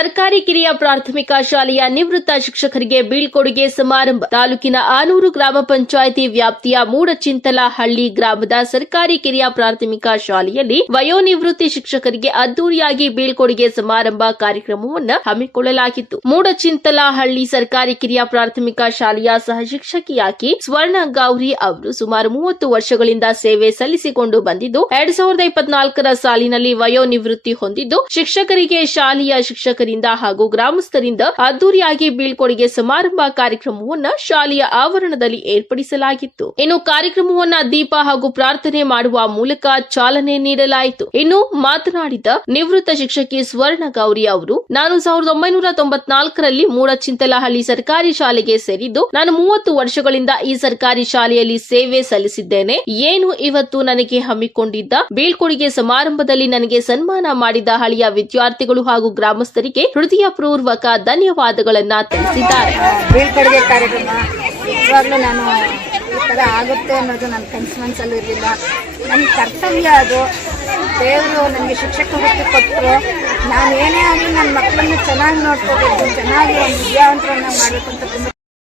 ಸರ್ಕಾರಿ ಕಿರಿಯ ಪ್ರಾಥಮಿಕ ಶಾಲೆಯ ನಿವೃತ್ತ ಶಿಕ್ಷಕರಿಗೆ ಬೀಳ್ಕೊಡುಗೆ ಸಮಾರಂಭ. ತಾಲೂಕಿನ ಆನೂರು ಗ್ರಾಮ ಪಂಚಾಯಿತಿ ವ್ಯಾಪ್ತಿಯ ಮೂಡಚಿಂತಲ ಹಳ್ಳಿ ಗ್ರಾಮದ ಸರ್ಕಾರಿ ಕಿರಿಯ ಪ್ರಾಥಮಿಕ ಶಾಲೆಯಲ್ಲಿ ವಯೋನಿವೃತ್ತಿ ಶಿಕ್ಷಕರಿಗೆ ಅದ್ದೂರಿಯಾಗಿ ಬೀಳ್ಕೊಡುಗೆ ಸಮಾರಂಭ ಕಾರ್ಯಕ್ರಮವನ್ನು ಹಮ್ಮಿಕೊಳ್ಳಲಾಗಿತ್ತು. ಮೂಡಚಿಂತಲ ಹಳ್ಳಿ ಸರ್ಕಾರಿ ಕಿರಿಯ ಪ್ರಾಥಮಿಕ ಶಾಲೆಯ ಸಹ ಶಿಕ್ಷಕಿಯಾಗಿ ಸ್ವರ್ಣ ಗೌರಿ ಅವರು ಸುಮಾರು ಮೂವತ್ತು ವರ್ಷಗಳಿಂದ ಸೇವೆ ಸಲ್ಲಿಸಿಕೊಂಡು ಬಂದಿದ್ದು, ಎರಡ್ ಸಾವಿರದ ಇಪ್ಪತ್ನಾಲ್ಕರ ಸಾಲಿನಲ್ಲಿ ವಯೋನಿವೃತ್ತಿ ಹೊಂದಿದ್ದು, ಶಿಕ್ಷಕರಿಗೆ ಶಾಲೆಯ ಶಿಕ್ಷಕರಿಂದ ಹಾಗೂ ಗ್ರಾಮಸ್ಥರಿಂದ ಅದ್ದೂರಿಯಾಗಿ ಬೀಳ್ಕೊಡುಗೆ ಸಮಾರಂಭ ಕಾರ್ಯಕ್ರಮವನ್ನ ಶಾಲೆಯ ಆವರಣದಲ್ಲಿ ಏರ್ಪಡಿಸಲಾಗಿತ್ತು. ಇನ್ನು ಕಾರ್ಯಕ್ರಮವನ್ನ ದೀಪ ಹಾಗೂ ಪ್ರಾರ್ಥನೆ ಮಾಡುವ ಮೂಲಕ ಚಾಲನೆ ನೀಡಲಾಯಿತು. ಇನ್ನು ಮಾತನಾಡಿದ ನಿವೃತ್ತ ಶಿಕ್ಷಕಿ ಸ್ವರ್ಣ ಗೌರಿ ಅವರು, ನಾನು ಸಾವಿರದ ಒಂಬೈನೂರ ತೊಂಬತ್ನಾಲ್ಕರಲ್ಲಿ ಮೂಡಚಿಂತಲಹಳ್ಳಿ ಸರ್ಕಾರಿ ಶಾಲೆಗೆ ಸೇರಿದ್ದು, ನಾನು ಮೂವತ್ತು ವರ್ಷಗಳಿಂದ ಈ ಸರ್ಕಾರಿ ಶಾಲೆಯಲ್ಲಿ ಸೇವೆ ಸಲ್ಲಿಸಿದ್ದೇನೆ. ಏನು ಇವತ್ತು ನನಗೆ ಹಮ್ಮಿಕೊಂಡಿದ್ದ ಬೀಳ್ಕೊಡುಗೆ ಸಮಾರಂಭದಲ್ಲಿ ನನಗೆ ಸನ್ಮಾನ ಮಾಡಿದ ಹಳೆಯ ವಿದ್ಯಾರ್ಥಿಗಳು ಹಾಗೂ ಗ್ರಾಮಸ್ಥರಿಗೆ ಹೃದಯಪೂರ್ವಕ ಧನ್ಯವಾದಗಳನ್ನ ತಿಳಿಸಿದ್ದಾರೆ. ಬೀಳ್ಕೊಡುಗೆ ಕಾರ್ಯಕ್ರಮ. ಇವಾಗಲೂ ನಾನು ಈ ಆಗುತ್ತೆ ಅನ್ನೋದು ನನ್ನ ಕನಸು ಮನಸ್ಸಲ್ಲೂ ಇರಲಿಲ್ಲ. ನನ್ನ ಕರ್ತವ್ಯ ಅದು. ದೇವರು ನನಗೆ ಶಿಕ್ಷಕ ವೃತ್ತಿ ಕೊಟ್ಟರು. ನಾನು ಏನೇ ಆಗಲಿ ನನ್ನ ಮಕ್ಕಳನ್ನು ಚೆನ್ನಾಗಿ ನೋಡ್ಕೋಬೇಕು, ಚೆನ್ನಾಗಿ ವಿದ್ಯಾವಂತರನ್ನ ಮಾಡಬೇಕು ಅಂತ ತುಂಬ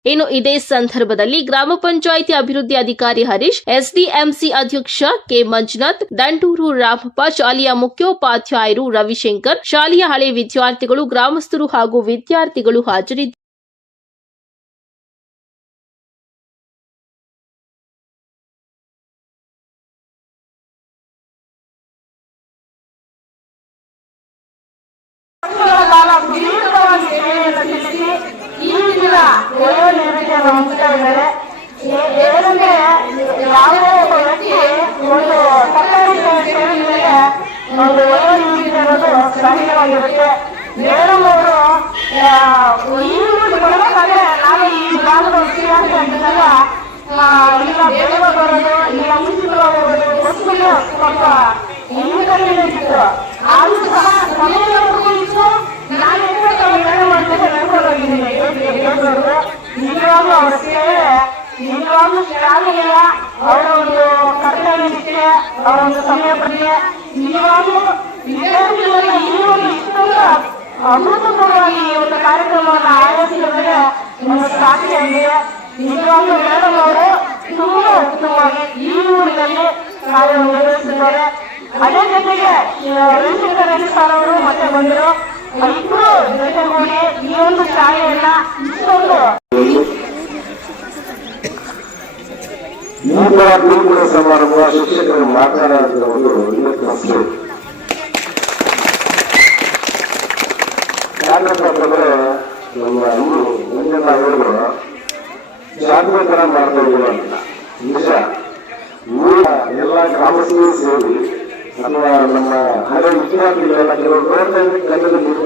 ಇನ್ನು ಇದೇ ಸಂದರ್ಭದಲ್ಲಿ ಗ್ರಾಮ ಪಂಚಾಯಿತಿ ಅಭಿವೃದ್ಧಿ ಅಧಿಕಾರಿ ಹರೀಶ್, ಎಸ್ಡಿಎಂಸಿ ಅಧ್ಯಕ್ಷ ಕೆ ಮಂಜುನಾಥ್ ದಂಡೂರು ರಾಮಪ್ಪ, ಶಾಲೆಯ ಮುಖ್ಯೋಪಾಧ್ಯಾಯರು ರವಿಶಂಕರ್, ಶಾಲೆಯ ಹಳೆ ವಿದ್ಯಾರ್ಥಿಗಳು, ಗ್ರಾಮಸ್ಥರು ಹಾಗೂ ವಿದ್ಯಾರ್ಥಿಗಳು ಹಾಜರಿದ್ದರು வந்துட்டாங்க ನಿಜವಾಗ್ಲೂ ಶಾಲೆಯ ಅವರ ಒಂದು ಕರ್ತವ್ಯ ನಿಷ್ಠೆ ಅವರ ಒಂದು ಸಮಯ ಪ್ರಜ್ಞೆ ನಿಜವಾಗ್ಲೂ ಈ ಒಂದು ಇಷ್ಟೊಂದು ಅಭೂತಪೂರ್ವವಾಗಿ ಈ ಒಂದು ಕಾರ್ಯಕ್ರಮವನ್ನು ಆಯೋಜಿಸಿದರೆ ಒಂದು ಸಾಕ್ಷಿಯಾಗಿದೆ ನಿಜವಾಗ್ಲೂ ಮೇಡಮ್ ಅವರು ತುಂಬಾ ಉತ್ತಮವಾಗಿ ಈ ಊರಿನಲ್ಲಿ ಕಾರ್ಯನಿರ್ವಹಿಸಿದ್ದಾರೆ ಅದೇ ಜೊತೆಗೆ ರವಿಶಂಕರ್ ಸರ್ ಅವರು ಮತ್ತೆ ಬಂದರು. ಇಬ್ಬರು ಜೊತೆಗೂಡಿ ಈ ಒಂದು ಶಾಲೆಯನ್ನ ಇಷ್ಟೊಂದು ಈ ತರ ಬೀಳ್ಕೊಡುಗೆ ಸಮಾರಂಭ ಶಿಕ್ಷಕರು ಮಾತನಾಡಿದ ಒಂದು ಇವತ್ತು ಸಂಸ್ಥೆ ಯಾಕಂತ ನಮ್ಮ ಇವರು ಮುಂದಿನ ಹೇಳಿದ್ರು ಜಾಗೃತರ ಮಾಡ್ತಾ ಅಂತ ನಿಜ ಎಲ್ಲ ಗ್ರಾಮಸ್ಥರು ಸೇರಿ ಅಥವಾ ನಮ್ಮ ಹಳೆ ವಿದ್ಯಾರ್ಥಿಗಳೆಲ್ಲ ಕೆಲವರು ನೋಡ್ತಾ ಇದ್ರೆ ಕನ್ನಡ ನೀರು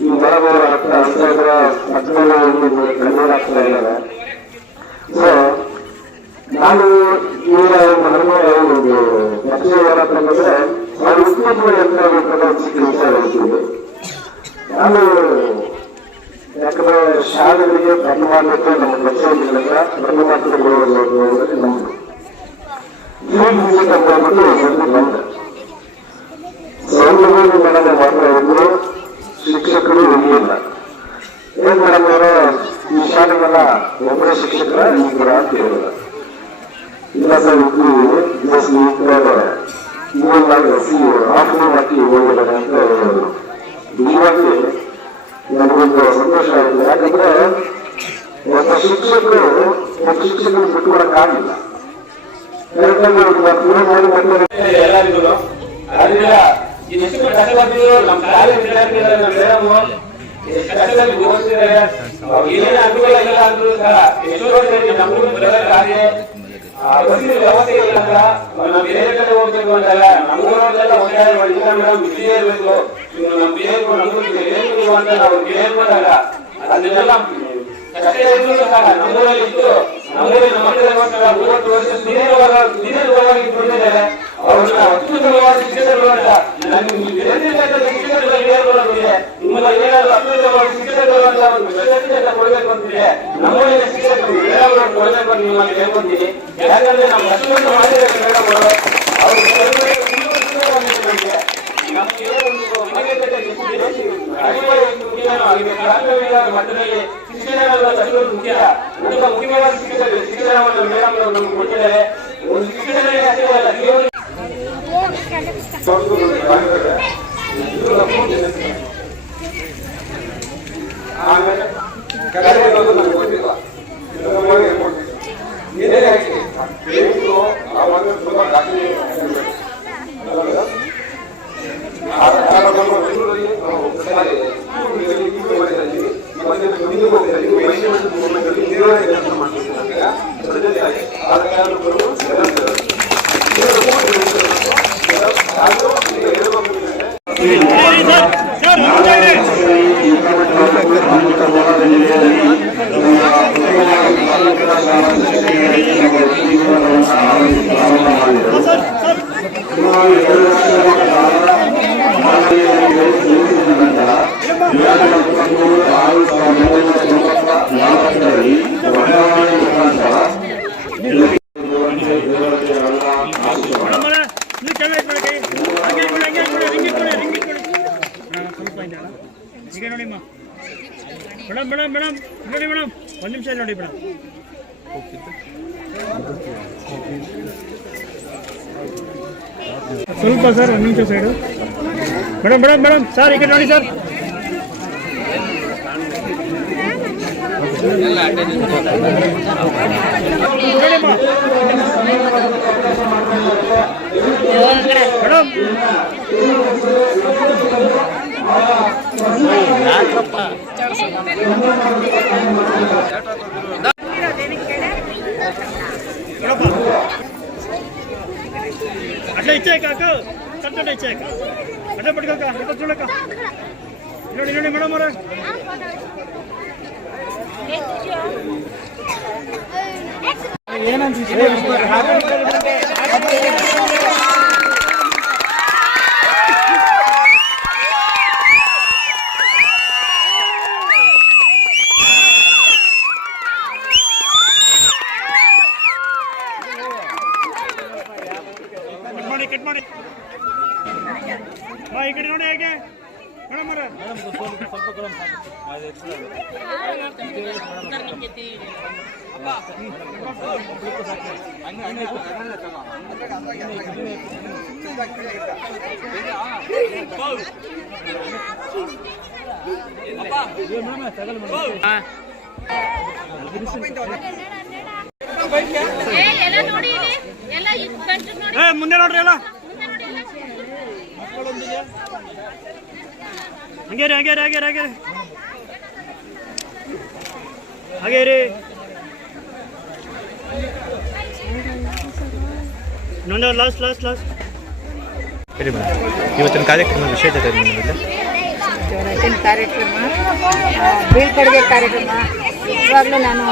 ಈ ಬರಬರ ಹತ್ರ ಇದ್ರೆ ಪಕ್ಕದಲ್ಲಿ ಕನ್ನಡ ಇದ್ದಾರೆ ಸೊ ನಾನು ಇವರ ಮನಮಯ ಒಂದು ಪರಿಚಯ ಏನಂತಂದ್ರೆ ನಾನು ಉತ್ಪನ್ನ ಎಂತ ನಾನು ಯಾಕಂದ್ರೆ ಶಾಲೆಗಳಿಗೆ ಬ್ರಹ್ಮಾಂಡಕ್ಕೆ ನಮ್ಮ ಪಂಚಾಯತಿಗಳಿಂದ ಪ್ರಥಮಾನ್ಯತೆ ಕೊಡುವುದು ನಮ್ದು ಒಂದು ಮಾತ್ರ ಶಿಕ್ಷಕರು ಇರಲಿಲ್ಲ ಏನ್ ಮೇಡಮ್ ಈ ಶಾಲೆಗೆಲ್ಲ ಒಬ್ಬರೇ ಶಿಕ್ಷಕರ ಇಬ್ಬರ ಅಂತ ಹೇಳಿದ್ರು. ಇಲ್ಲ ಸರ್ ಇಬ್ರು ಜಸ್ಟ್ ಇವಾಗ ಸಿ ಆಫ್ಟರ್ನೂನ್ ಹಾಕಿ ಹೋಗಿದ್ದಾರೆ ಅಂತ ನಿಜವಾಗಿ ನನಗೊಂದು ಸಂತೋಷ ಆಗಿದೆ ಯಾಕಂದ್ರೆ ಒಬ್ಬ ಶಿಕ್ಷಕರು ಒಬ್ಬ ಶಿಕ್ಷಕರು ಬಿಟ್ಕೊಡಕ್ಕಾಗಿಲ್ಲ ಎಲ್ಲರಿಗೂ ಅದರಿಂದ ಎಷ್ಟು ಕಷ್ಟಪಟ್ಟಿದ್ರು ನಮ್ಮ ಕಾರ್ಯ ನಮ್ಮ ಮೇಡಮು ಎಷ್ಟು ಕಷ್ಟದಲ್ಲಿ ಓದಿಸಿದ್ದಾರೆ ಏನೇನು ಅನುಕೂಲ ಇಲ್ಲ ಅಂದ್ರೂ ಸಹ ಎಷ್ಟೋ ನಮಗೂ ಬರೋದಕ್ಕಾಗಿ ಆ ಬಸ್ಸಿನ ವ್ಯವಸ್ಥೆ ಇಲ್ಲ ಅಂತ ನಾವು ಬೇರೆ ಕಡೆ ಹೋಗ್ಬೇಕು ಅಂತಲ್ಲ ನಮ್ಗೂರೆಲ್ಲ ಒಂದೇ ಮಾಡಿ ಇಲ್ಲ ಮೇಡಮ್ ಇಲ್ಲೇ ಇರಬೇಕು. ಇನ್ನು ನಮ್ಮ ಬೇರೆ ನಮಗೂ ಏನು ಅಂತ ನಾವು ಕೇಳ್ಕೊಂಡಾಗ ಅದನ್ನೆಲ್ಲ ಕಷ್ಟ ಇದ್ರು ಸಹ ನಮ್ಮೂರಲ್ಲಿ ಇದ್ದು ನಮ್ಮ ಮಕ್ಕಳಿಗೋಸ್ಕರ ಮೂವತ್ತು ವರ್ಷ ಸುದೀರ್ಘವಾಗ ದುಡಿದಿದ್ದಾರೆ ಅವರನ್ನ ಅತ್ಯುತ್ತಮವಾಗಿ ಶಿಕ್ಷಕರು ಅಂತ ನನಗೆ ಈ ವಿದ್ಯಾರ್ಥಿಗಳ ಶಿಕ್ಷಕರುಗಳು ಹೇಳ್ಕೊಳ್ಳೋದಿದೆ ಅತ್ಯುತ್ತಮ ಏನಾದ್ರು ಅತ್ಯುತ್ತಮವಾದ ಅಂತ ಒಂದು ಅಂತ ಕೊಡಬೇಕು ಅಂತಿದೆ ನಮ್ಮೂರಿನ ಶಿಕ್ಷಕರು ಏನಾದ್ರು ಕೊಡಬೇಕು ಅಂತ ನಿಮ್ಮಲ್ಲಿ ಹೇಳ್ಕೊಂತೀನಿ ಯಾಕಂದ್ರೆ ನಾವು ಅಷ್ಟೊಂದು ಮಾಡಿದ್ದಾರೆ ಮೇಡಮ್ ಅವರು ನಮಗೆ ನಮಗೆ ಒಂದು ಮನೆಗೆ ಪ್ರಾಥಮಿಕ ಮಟ್ಟದಲ್ಲಿ ಶಿಕ್ಷಣವನ್ನು ಮುಖ್ಯ. ತುಂಬ ಮುಖ್ಯವಾದ ಶಿಕ್ಷಣ ಶಿಕ್ಷಣವನ್ನು ಕೊಟ್ಟಿದ್ದಾರೆ. ಒಂದು ಜೀವನ ಆಮೇಲೆ Gracias. ನೀವು ಚೆನ್ನಾಗಿ ಮಾಡಿ ಕೈ ಹಂಗೆ ಇಟ್ಬಿಡಿ ಹಂಗೆ ಇಟ್ಬಿಡಿ ರಿಂಗ್ ಇಟ್ಬಿಡಿ ರಿಂಗ್ ಇಟ್ಬಿಡಿ ಹಾಂ ಸ್ವಲ್ಪ ಇದೆ ಅಲ್ಲ ಈಗ ನೋಡಿಮ್ಮ ಮೇಡಮ್ ಮೇಡಮ್ ಮೇಡಮ್ ನೋಡಿ ಮೇಡಮ್ ಒಂದು ನಿಮಿಷ ನೋಡಿ ಮೇಡಮ್ ಸ್ವಲ್ಪ ಸರ್ ಒಂದು ನಿಮಿಷ side madam madam madam sir ಈ ಕಡೆ ನೋಡಿ ಸರ್ ಮೇಡಮ್ ನೋಡಪ್ಪ అట్లా ఇచ్చాక అక్క కట్టండి ఇచ్చాక అట్లా పట్టుకోక అట్లా చూడక ನೋಡಿ ನೋಡಿ ಮೇಡಮ್ ಅವರ ಕಟ್ ಮಾಡಿ ಕಟ್ ಮಾಡಿ ಬಾ ಈ ಕಡೆ ನೋಡಿ ಹೇಗೆ ಮೇಡಮ್ ಅವರ ಏ ಮುಂದೆ ನೋಡ್ರಿ ಎಲ್ಲ. ಹಂಗೆ ರೀ ಹಂಗೆ ರೀ ಹಂಗೆ ರೀ ಹಂಗೆ ರೀ ಹಾಗೆ ರೀ ಇನ್ನೊಂದು ಲಾಸ್ಟ್ ಲಾಸ್ಟ್. Last madam. ಇವತ್ತಿನ ಕಾರ್ಯಕ್ರಮ ವಿಶೇಷತೆ ಇವತ್ತಿನ ಕಾರ್ಯಕ್ರಮ ಬೀಳ್ಕೊಡುಗೆ ಕಾರ್ಯಕ್ರಮ. ಇವಾಗಲೂ ನಾನು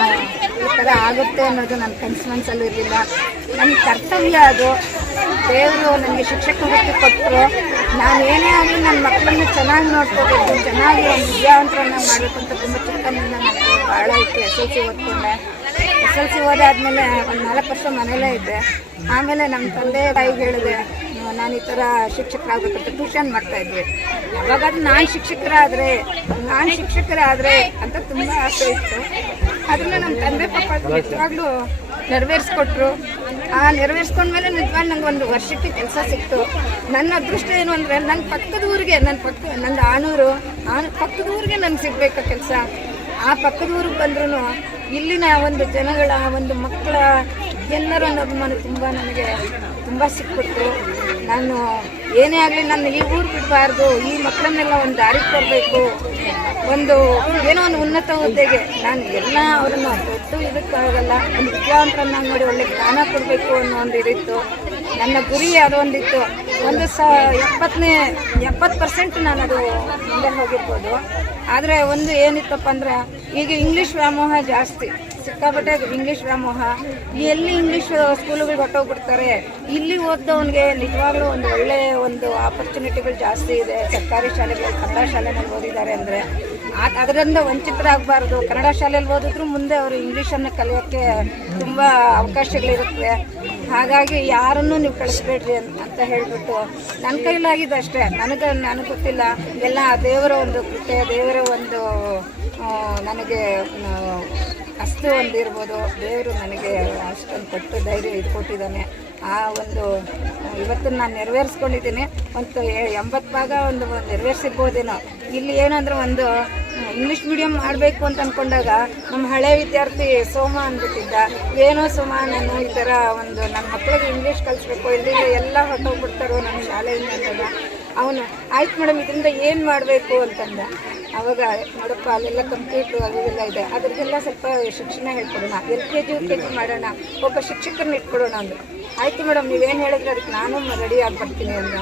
ಥರ ಆಗುತ್ತೆ ಅನ್ನೋದು ನನ್ನ ಕನ್ಸ್ ಮನಸ್ಸಲ್ಲೂ ಇರಲಿಲ್ಲ. ನನ್ನ ಕರ್ತವ್ಯ ಅದು. ದೇವರು ನನಗೆ ಶಿಕ್ಷಕ ವೃತ್ತಿ ಕೊಟ್ಟರು. ನಾನು ಏನೇ ಆಗಲಿ ನನ್ನ ಮಕ್ಕಳನ್ನ ಚೆನ್ನಾಗಿ ನೋಡ್ಕೋಬೇಕು, ಚೆನ್ನಾಗಿ ಒಂದು ವಿದ್ಯಾವಂತರನ್ನ ಮಾಡಬೇಕು ಅಂತ ತುಂಬ ಚಿಕ್ಕನಿಂದ ನನಗೆ ಭಾಳ ಇತ್ತು ಎಸ್ ಎಲ್ ಸಿ ಓದ್ಕೊಂಡೆ. ಎಸ್ ಎಲ್ ಸಿ ಓದಾದ್ಮೇಲೆ ಒಂದು ನಾಲ್ಕು ವರ್ಷ ಮನೇಲೇ ಇದ್ದೆ. ಆಮೇಲೆ ನಮ್ಮ ತಂದೆ ತಾಯಿಗೆ ಹೇಳಿದೆ ನಾನು ಈ ಥರ ಶಿಕ್ಷಕರಾಗಬೇಕಂತ ಟ್ಯೂಷನ್ ಮಾಡ್ತಾ ಇದ್ವಿ ಯಾವಾಗಾದ್ರೂ ನಾನು ಶಿಕ್ಷಕರಾದರೆ ನಾನು ಶಿಕ್ಷಕರಾದರೆ ಅಂತ ತುಂಬ ಆಸೆ ಇತ್ತು. ಅದನ್ನು ನಮ್ಮ ತಂದೆ ಪಾಪ ನಿಜವಾಗ್ಲೂ ನೆರವೇರಿಸ್ಕೊಟ್ರು. ಆ ನೆರವೇರಿಸ್ಕೊಂಡ್ಮೇಲೆ ನಿಜವಾಗಿ ನಂಗೆ ಒಂದು ವರ್ಷಕ್ಕೆ ಕೆಲಸ ಸಿಕ್ತು. ನನ್ನ ಅದೃಷ್ಟ ಏನು ಅಂದರೆ ನನ್ನ ಪಕ್ಕದ ಊರಿಗೆ ನನ್ನ ಪಕ್ಕ, ನಂದು ಆನೂರು, ಆನು, ಪಕ್ಕದ ಊರಿಗೆ ನನಗೆ ಸಿಗಬೇಕು ಕೆಲಸ? ಆ ಪಕ್ಕದ ಊರಿಗೆ ಬಂದ್ರೂ ಇಲ್ಲಿನ ಒಂದು ಜನಗಳ, ಒಂದು ಮಕ್ಕಳ ಎಲ್ಲರ ಒಂದು ಅಭಿಮಾನ ತುಂಬ ನನಗೆ ತುಂಬ ಸಿಕ್ಬಿಟ್ಟು ನಾನು ಏನೇ ಆಗಲಿ ನಾನು ಈ ಊರು ಬಿಡಬಾರ್ದು, ಈ ಮಕ್ಕಳನ್ನೆಲ್ಲ ಒಂದು ದಾರಿಗೆ ತರಬೇಕು. ಒಂದು ಏನೋ ಒಂದು ಉನ್ನತ ಹುದ್ದೆಗೆ ನಾನು ಎಲ್ಲ ಅವ್ರನ್ನ ದೊಡ್ಡ ಇದಕ್ಕಾಗಲ್ಲ ಒಂದು ವಿದ್ಯಾವಂತರನ್ನ ನೋಡಿ ಒಳ್ಳೆ ಜ್ಞಾನ ಕೊಡಬೇಕು ಅನ್ನೋ ಒಂದು ಇದಿತ್ತು. ನನ್ನ ಗುರಿ ಅದೊಂದಿತ್ತು ಒಂದು ಸ ಎಪ್ಪತ್ತನೇ, ಎಪ್ಪತ್ತು ಪರ್ಸೆಂಟ್ ನಾನು ಅದು ಮುಂದೆ ಹೋಗಿರ್ಬೋದು. ಆದರೆ ಒಂದು ಏನಿತ್ತಪ್ಪ ಅಂದರೆ, ಈಗ ಇಂಗ್ಲೀಷ್ ವ್ಯಾಮೋಹ ಜಾಸ್ತಿ. ಸಿಕ್ಕಾಪಟ್ಟೆ ಇಂಗ್ಲೀಷ್ ವ್ಯಾಮೋಹ. ಎಲ್ಲಿ ಇಂಗ್ಲೀಷ್ ಸ್ಕೂಲುಗಳಿಗೆ ಹೊಟ್ಟೋಗ್ಬಿಡ್ತಾರೆ ಇಲ್ಲಿ ಓದ್ದವನಿಗೆ ನಿಜವಾಗ್ಲೂ ಒಂದು ಒಳ್ಳೆ ಒಂದು ಆಪರ್ಚುನಿಟಿಗಳು ಜಾಸ್ತಿ ಇದೆ. ಸರ್ಕಾರಿ ಶಾಲೆಗಳು ಕನ್ನಡ ಶಾಲೆನಲ್ಲಿ ಓದಿದ್ದಾರೆ ಅಂದರೆ. ಅದರಿಂದ ವಂಚಿತರಾಗಬಾರ್ದು ಕನ್ನಡ ಶಾಲೆಯಲ್ಲಿ ಓದಿದ್ರು ಮುಂದೆ ಅವರು ಇಂಗ್ಲೀಷನ್ನು ಕಲಿಯೋಕ್ಕೆ ತುಂಬ ಅವಕಾಶಗಳಿರುತ್ತೆ. ಹಾಗಾಗಿ ಯಾರನ್ನು ನೀವು ಕಳಿಸ್ಬೇಡ್ರಿ ಅಂತ ಹೇಳಿಬಿಟ್ಟು ನನ್ನ ಕೈಲಾಗಿದೆ ಅಷ್ಟೇ. ನನಗೆ ನನಗೆ ಗೊತ್ತಿಲ್ಲ. ಎಲ್ಲ ದೇವರ ಒಂದು ಕೃಪೆ, ದೇವರ ಒಂದು ನನಗೆ ಅಸ್ತು ಒಂದು ಇರ್ಬೋದು ದೇವರು ನನಗೆ ಅಷ್ಟೊಂದು ಕೊಟ್ಟು ಧೈರ್ಯ ಇದು ಕೊಟ್ಟಿದ್ದಾನೆ ಆ ಒಂದು ಇವತ್ತು ನಾನು ನೆರವೇರಿಸ್ಕೊಂಡಿದ್ದೀನಿ. ಒಂದು ಎಂಬತ್ತು ಭಾಗ ಒಂದು ನೆರವೇರಿಸಿರ್ಬೋದೇನೋ. ಇಲ್ಲಿ ಏನಂದ್ರೆ ಒಂದು, ಇಂಗ್ಲೀಷ್ ಮೀಡಿಯಂ ಮಾಡಬೇಕು ಅಂತ ಅಂದ್ಕೊಂಡಾಗ ನಮ್ಮ ಹಳೆ ವಿದ್ಯಾರ್ಥಿ ಸೋಮ ಅಂದ್ಬಿಟ್ಟಿದ್ದ. ಏನೋ ಸೋಮ, ನಾನು ಈ ಥರ ಒಂದು ನನ್ನ ಮಕ್ಕಳಿಗೆ ಇಂಗ್ಲೀಷ್ ಕಲಿಸ್ಬೇಕು, ಇಲ್ಲಿ ಎಲ್ಲ ಹೊಟ್ಟೋಗ್ಬಿಡ್ತಾರೋ ನಮ್ಮ ಶಾಲೆಯಿಂದ ಅಂದಾಗ ಅವನು, ಆಯ್ತು ಮೇಡಮ್, ಇದರಿಂದ ಏನು ಮಾಡಬೇಕು? ಅಂತಂದ. ಅವಾಗ, ನೋಡಪ್ಪ, ಅಲ್ಲೆಲ್ಲ ಕಂಪ್ಯೂಟ್ರು ಅದೆಲ್ಲ ಇದೆ. ಅದ್ರದ್ದೆಲ್ಲ ಸ್ವಲ್ಪ ಶಿಕ್ಷಣ ಹೇಳ್ಕೊಡೋಣ. L K G U K G ಮಾಡೋಣ. ಒಬ್ಬ ಶಿಕ್ಷಕರನ್ನ ಇಟ್ಕೊಡೋಣ ಅಂದರು ಆಯಿತು ಮೇಡಮ್, ನೀವೇನು ಹೇಳಿದ್ರೆ? ಅದಕ್ಕೆ ನಾನು ರೆಡಿ ಆಗಿ ಬರ್ತೀನಿ ಅಂದ.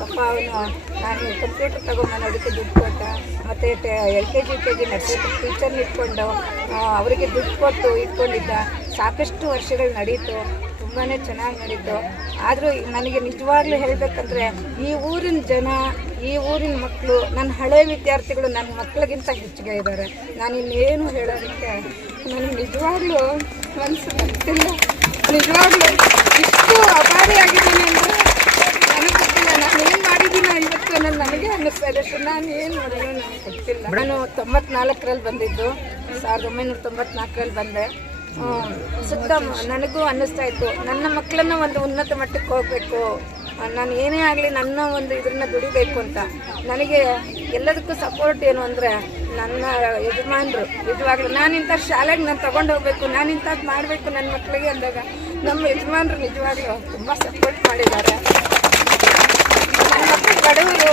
ಪಪ್ಪ ಅವನು, ನಾನು ಕಂಪ್ಯೂಟರ್ ತಗೊಂಬಂದು ಅದಕ್ಕೆ ದುಡ್ಡು ಕೊಟ್ಟ, ಮತ್ತು L K G U K G nursery ಟೀಚರ್ನ ಇಟ್ಕೊಂಡು ಅವರಿಗೆ ದುಡ್ಡು ಕೊಟ್ಟು ಇಟ್ಕೊಂಡಿದ್ದ. ಸಾಕಷ್ಟು ವರ್ಷಗಳು ನಡೀತು. ತುಂಬಾ ಚೆನ್ನಾಗಿ ನಡೀತು. ಆದರೂ ನನಗೆ ನಿಜವಾಗ್ಲೂ ಹೇಳಬೇಕಂದ್ರೆ, ಈ ಊರಿನ ಜನ, ಈ ಊರಿನ ಮಕ್ಕಳು ನನ್ನ ಹಳೆ ವಿದ್ಯಾರ್ಥಿಗಳು ನನ್ನ ಮಕ್ಕಳಿಗಿಂತ ಹೆಚ್ಚಿಗೆ ಇದ್ದಾರೆ. ನಾನು ಇನ್ನೇನು ಹೇಳೋದಕ್ಕೆ ನನಗೆ ನಿಜವಾಗ್ಲೂ ಮನಸ್ಸು ಬರ್ತಿಲ್ಲ ನಿಜವಾಗ್ಲೂ ಇಷ್ಟು ಅಭಾರಿಯಾಗಿದ್ದೀನಿ ಅಂದರೆ ನನಗೆ ಗೊತ್ತಿಲ್ಲ. ನಾನು ಏನು ಮಾಡಿದ್ದೀನ ಇವತ್ತು ಅನ್ನೋದು ನನಗೆ ಅನ್ನಿಸ್ತಾ ಇದೆ. ನಾನು ಏನು ಮಾಡಿದ್ರು ನನಗೆ ಗೊತ್ತಿಲ್ಲ. ನಾನು ತೊಂಬತ್ನಾಲ್ಕರಲ್ಲಿ ಬಂದಿದ್ದು. ಸಾವಿರದ ಒಂಬೈನೂರ ತೊಂಬತ್ನಾಲ್ಕರಲ್ಲಿ ಬಂದೆ. ಸುತ್ತ ನನಗೂ ಅನ್ನಿಸ್ತಾ ಇತ್ತು. ನನ್ನ ಮಕ್ಕಳನ್ನ ಒಂದು ಉನ್ನತ ಮಟ್ಟಕ್ಕೆ ಹೋಗಬೇಕು. ನಾನು ಏನೇ ಆಗಲಿ ನನ್ನ ಒಂದು ಇದನ್ನ ದುಡಿಬೇಕು ಅಂತ. ನನಗೆ ಎಲ್ಲದಕ್ಕೂ ಸಪೋರ್ಟ್ ಏನು ಅಂದರೆ ನನ್ನ ಯಜಮಾನರು. ನಿಜವಾಗ್ಲೂ ನಾನು ಇಂಥ ಶಾಲೆಗೆ ನಾನು ತಗೊಂಡು ಹೋಗ್ಬೇಕು, ನಾನು ಇಂಥದ್ದು ಮಾಡಬೇಕು ನನ್ನ ಮಕ್ಕಳಿಗೆ ಅಂದಾಗ ನಮ್ಮ ಯಜಮಾನರು ನಿಜವಾಗ್ಲೂ ತುಂಬ ಸಪೋರ್ಟ್ ಮಾಡಿದ್ದಾರೆ. ಬಡವರು,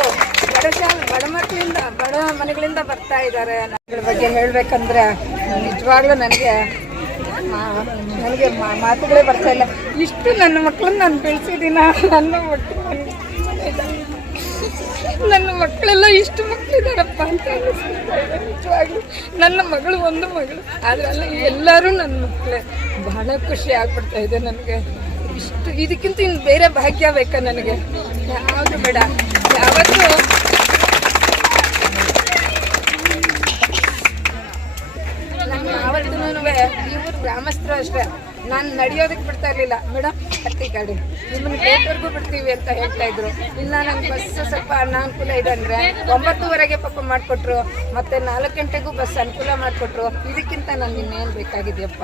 ಬಡ ಶಾಲೆ, ಬಡ ಮಕ್ಕಳಿಂದ, ಬಡ ಮನೆಗಳಿಂದ ಬರ್ತಾ ಇದ್ದಾರೆ. ಬಗ್ಗೆ ಹೇಳಬೇಕಂದ್ರೆ ನಿಜವಾಗ್ಲೂ ನನಗೆ ನನಗೆ ಮಾತುಗಳೇ ಬರ್ತಾ ಇಲ್ಲ. ಇಷ್ಟು ನನ್ನ ಮಕ್ಕಳನ್ನ ನಾನು ಬೆಳೆಸಿದ್ದೀನ? ನನ್ನ ಒಟ್ಟು ನನ್ನ ಮಕ್ಕಳೆಲ್ಲ ಇಷ್ಟು ಮಕ್ಕಳಿದಾರಪ್ಪ ಅಂತ ನಿಜವಾಗ್ಲೂ. ನನ್ನ ಮಗಳು ಒಂದು ಮಗಳು. ಅದರಲ್ಲಿ ಎಲ್ಲರೂ ನನ್ನ ಮಕ್ಕಳೇ. ಬಹಳ ಖುಷಿ ಆಗ್ಬಿಡ್ತಾ ಇದೆ ನನಗೆ. ಇಷ್ಟು ಇದಕ್ಕಿಂತ ಇನ್ನು ಬೇರೆ ಭಾಗ್ಯ ಬೇಕಾ ನನಗೆ? ಯಾವುದು ಬೇಡ. ಯಾವತ್ತೂ ಅಷ್ಟೇ. ನಾನು ನಡೆಯೋದಕ್ಕೆ ಬಿಡ್ತಾ ಇರಲಿಲ್ಲ. ಮೇಡಮ್ ಹತ್ತಿ ಗಾಡಿ. ನಿಮ್ಮನ್ನ ಗೇಟ್ವರೆಗೂ ಬಿಡ್ತೀವಿ ಅಂತ ಹೇಳ್ತಾ ಇದ್ರು. ಇಲ್ಲ, ನಂಗೆ ಬಸ್ ಸ್ವಲ್ಪ ಅನಾನುಕೂಲ ಇದೆ ಅಂದರೆ ಒಂಬತ್ತುವರೆಗೆ ಪಾಪ ಮಾಡಿಕೊಟ್ರು. ಮತ್ತೆ ನಾಲ್ಕು ಗಂಟೆಗೂ ಬಸ್ ಅನುಕೂಲ ಮಾಡಿಕೊಟ್ರು. ಇದಕ್ಕಿಂತ ನಾನು ಇನ್ನೇನು ಬೇಕಾಗಿದೆಯಪ್ಪ?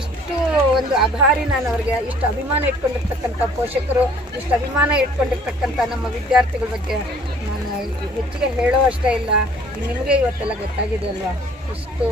ಇಷ್ಟು ಒಂದು ಆಭಾರಿ ನಾನು ಅವ್ರಿಗೆ. ಇಷ್ಟು ಅಭಿಮಾನ ಇಟ್ಕೊಂಡಿರ್ತಕ್ಕಂಥ ಪೋಷಕರು, ಇಷ್ಟು ಅಭಿಮಾನ ಇಟ್ಕೊಂಡಿರ್ತಕ್ಕಂಥ ನಮ್ಮ ವಿದ್ಯಾರ್ಥಿಗಳ ಬಗ್ಗೆ ನಾನು ಹೆಚ್ಚಿಗೆ ಹೇಳೋ ಅಷ್ಟೇ ಇಲ್ಲ. ನಿಮಗೆ ಇವತ್ತೆಲ್ಲ ಗೊತ್ತಾಗಿದೆ ಅಲ್ವಾ? ಇಷ್ಟು